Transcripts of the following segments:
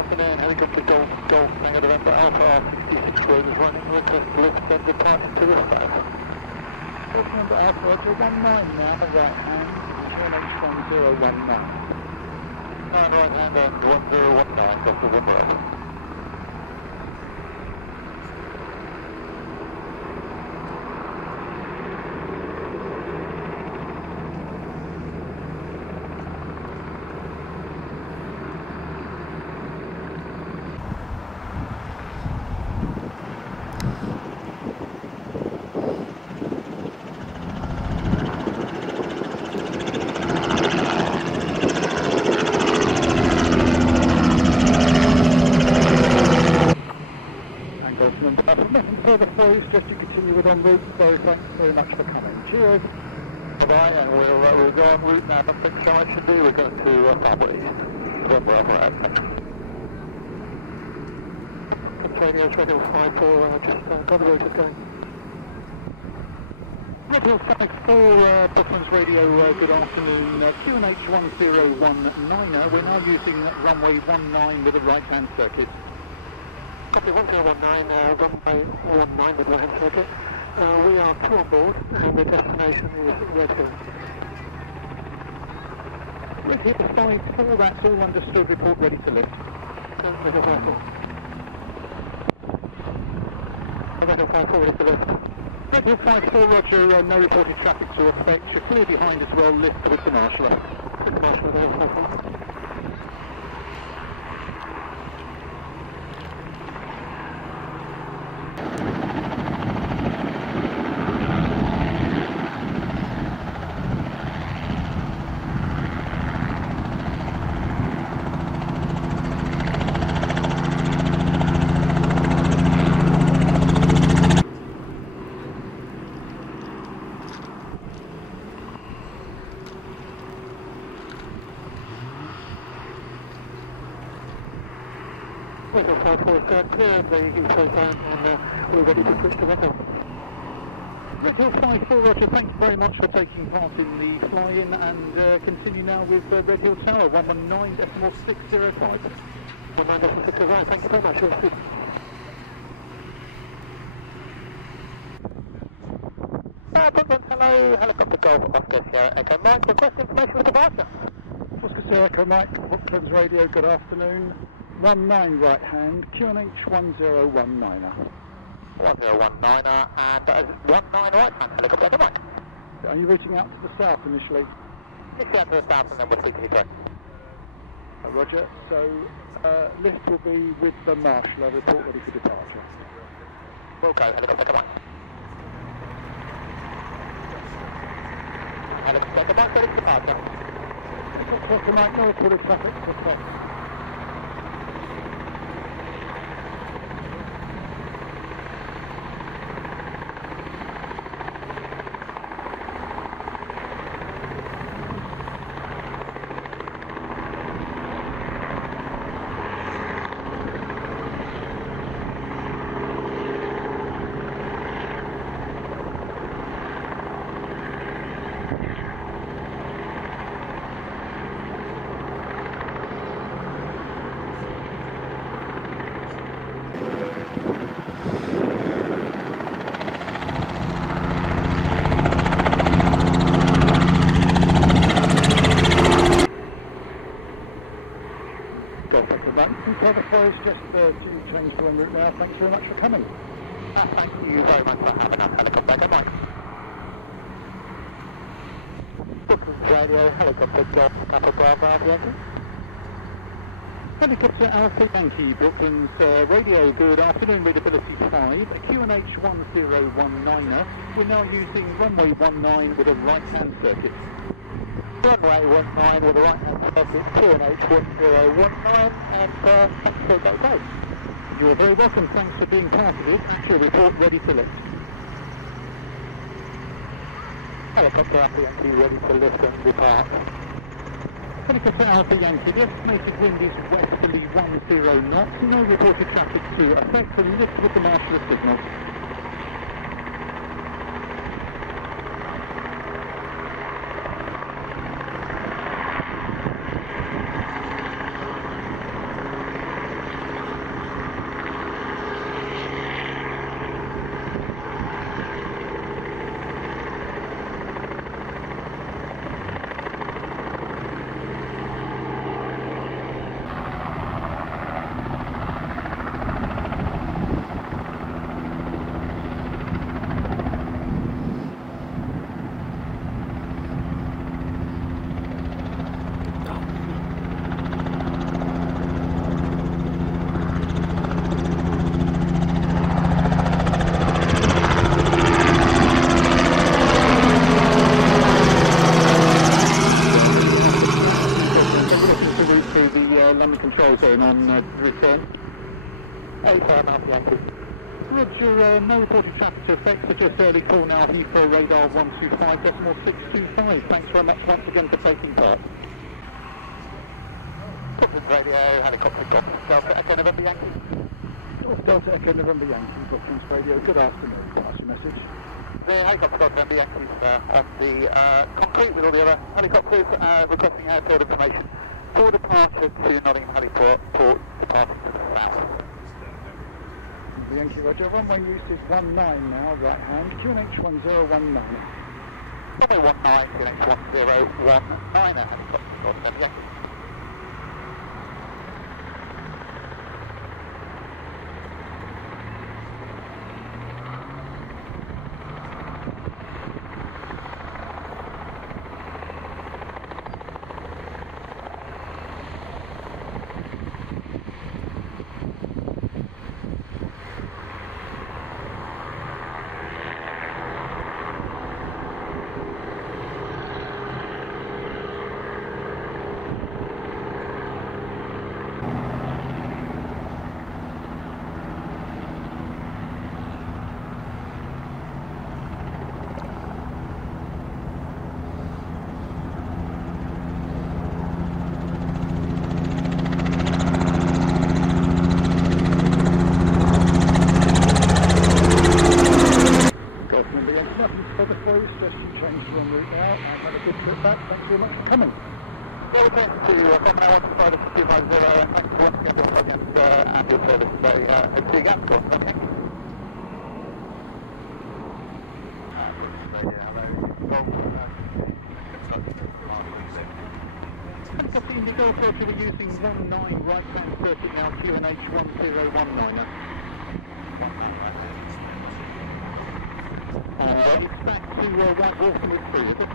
afternoon, helicopter Golf Tango November Alpha 56 Road is running request lift and departure to the south. Golf November Alpha Roger 19 now, right hand, QNH1019. And right hand and 1019, Dr. Wimber. Just to continue with en route, so thanks very much for coming. Cheers. Bye-bye, and we'll go en route now. The fixed side should be, we're going to southeast. Then we're right. Radio's Radio 54, just got the road is going. Radio 54, Brooklands Radio, good afternoon. QNH1019, we're now using runway 19 with a right-hand circuit. Copy 1019, runway 19 with right-hand circuit. We are 2 on board, and the destination is Red Hill. Red Hill 54, that's all understood, report ready to lift. Red Hill 54. Red Hill 54, ready to lift. Red Hill 54, roger, no reported traffic to affect. You're clear behind as well, lift with the marshaller. With the marshaller, Red Hill 54. Clear the Heathrow down and we're ready to switch to Red Hill. Red Hill 54, roger, thank you very much for taking part in the fly-in and continue now with Red Hill Tower, 119.605. 119.605, thank you very much. Brooklands, hello, helicopter Golf Oscar Sierra Echo Mike, request information for departure. Oscar Sierra Echo Mike, Brooklands Radio, good afternoon. 19 right hand, QNH1019. 1019 and 19 right hand, helicopter Echo Mike. Are you reaching out to the south initially? Reaching out to the south and then we'll speak to you first. Roger, so lift will be with the marshaller, report ready for departure. We'll go, helicopter Echo Mike. Helicopter Echo Mike, ready for departure. Helicopter Echo Mike, no reported traffic to affect. Just to change for en route now. Thanks very much for coming. Thank you very much for having us, helicopter Echo Mike. Brooklands Radio, helicopter Golf Papa Bravo Aviation. Helicopter Alpha Yankee, Brooklands Radio, good afternoon, readability 5, QNH1019. We're now using runway 19 with a right-hand circuit. Runway 19 with a right-hand circuit, QNH1019, and thanks for go. You're very welcome, thanks for being part of it. Actual report ready to lift. Helicopter Alpha Yankee ready to lift and depart. Helicopter Alpha Yankee, the estimated wind is westerly 10 knots, no reported traffic to affect, and lift with the marshaller signal. to return. 85 Alpha Yankee. Roger, no reported traffic to effect, so just early call now, Heathrow radar 125.625. Thanks very much once again for taking part. Brooklands Radio, helicopter, Delta Echo November Yankee. Delta Echo November Yankee, Brooklands Radio, good afternoon. What's your message? The helicopter November Yankees on the concrete with all the other helicopters requesting airfield information for departure to Nottingham Heliport, port departure to the south. The Yankee Roger, runway use is 19 now, right hand, QNH 1019. Runway 19, QNH 1019, helicopter November Yankee. It's back to that Wilson with 3, is it?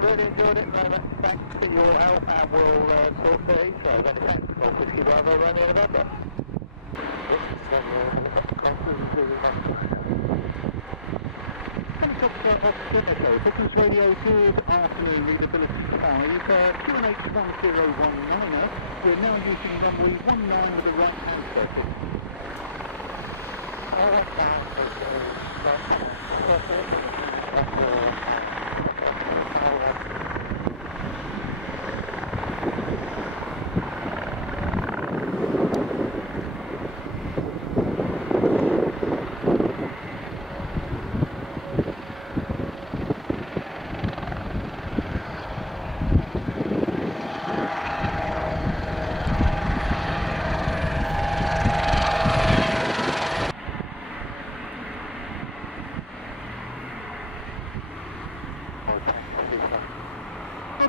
Really enjoyed it, Clover. Thanks for your help, and we'll talk to each other. Many thanks. Well, Whiskey Bravo, Romeo November. Helicopter Officer Echo, Brooklands Radio, good afternoon, readability 5, QNH1019er, we're now using runway 19 with a right-hand circle.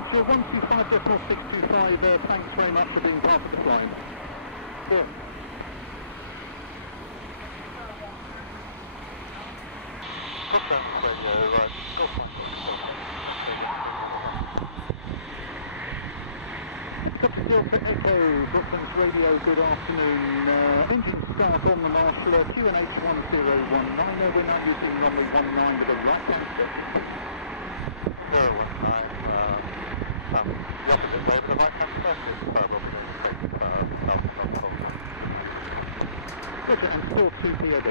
Roger, 125.625, thanks very much for being part of the flying. Sure. Echo, Brooklands Radio, good afternoon. Engine start on the Marshall, QNH1019er, we're now using runway 19 with a right-hand circle. 19, the opposite way, but the right-hand circle is further Roger, and 42 POD.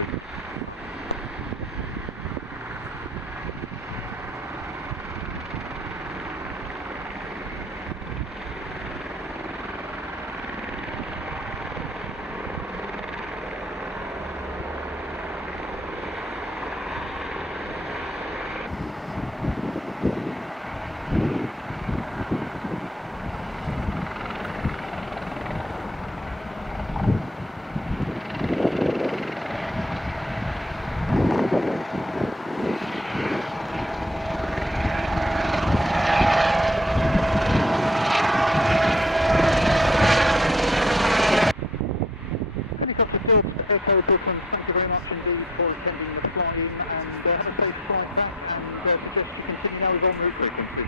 Brooklands, thank you very much indeed for attending the fly-in, and have a safe flight back, and suggest you continue now with en route frequency.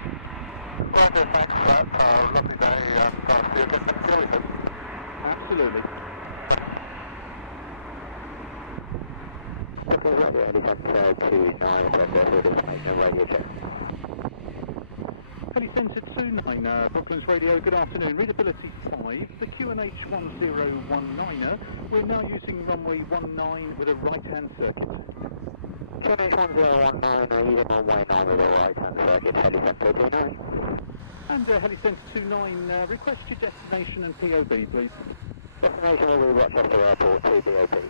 Well, thanks for that. Lovely day, and see you again next year. Absolutely. Okay, right, we're only back to 29, so I've got here to make no radio check. Heli Centre 29, Brooklands Radio, good afternoon. Readability 5, the QNH1019er, we're now using runway 19 with a right-hand circuit. QNH1019, leaving on 19 with a right-hand circuit, Heli Centre 29. And Heli Centre 29, request your destination and POB, please. Destination over Rochester Airport, 2 BOP.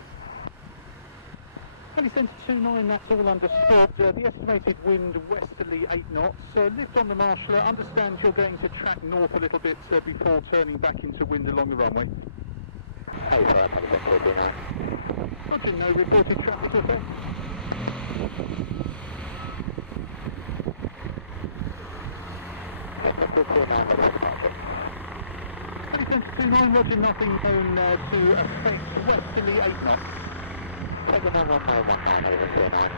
Heli Centre 29, that's all understood. The estimated wind westerly 8 knots. Lift on the Marshall, understand you're going to track north a little bit before turning back into wind along the runway. Hey, sorry, Heli Centre 29. Roger, no reported traffic at all. Heli Centre 29, what is the market? Heli Centre 29, roger, nothing known to affect westerly 8 knots. Take the 119 over 29.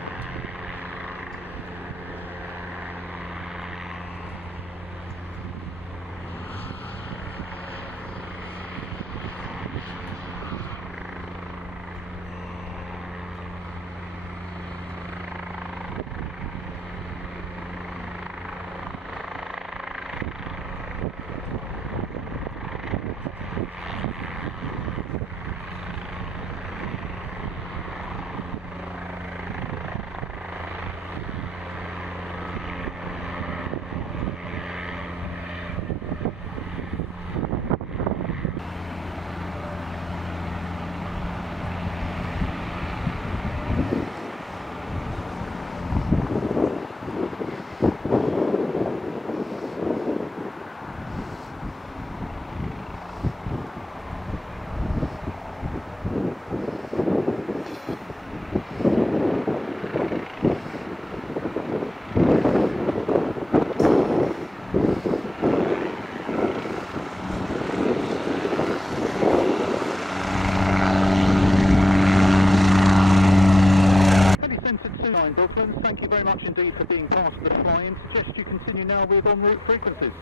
Thank you very much indeed for being part of the fly-in. Suggest you continue continue now with en route frequencies.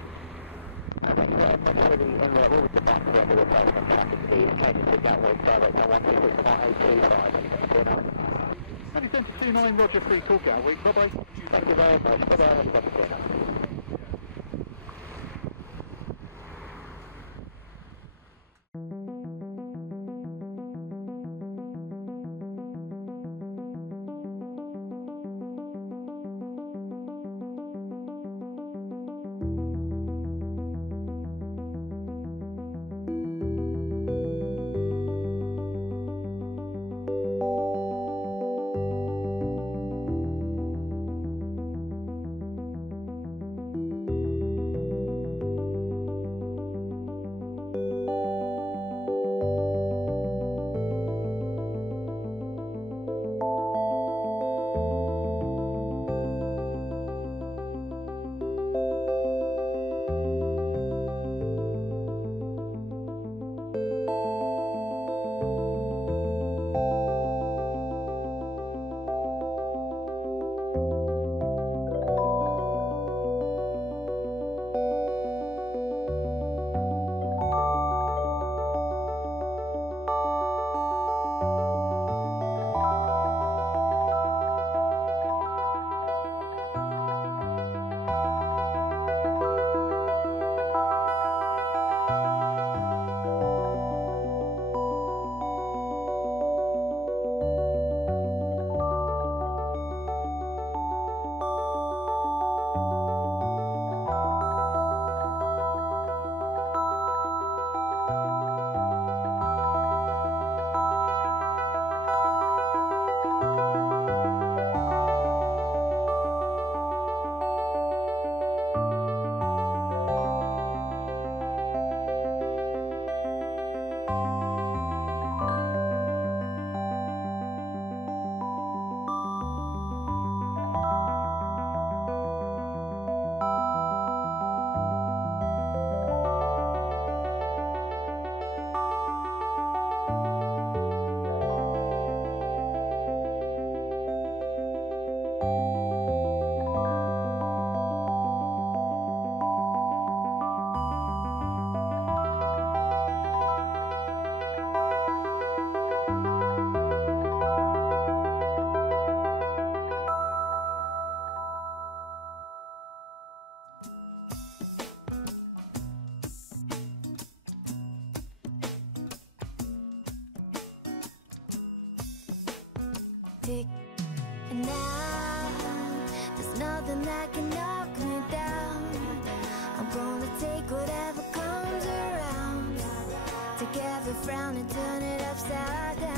Thank you very much for the en route. What was the back of the replacement traffic speed? Changing to Gatwick direct on 126.825. Many centre 29, Roger, free call Gatwick. Bye bye. Thank you very much. Bye bye. tick, and now there's nothing that can knock me down. I'm gonna take whatever comes around, together frown and turn it upside down.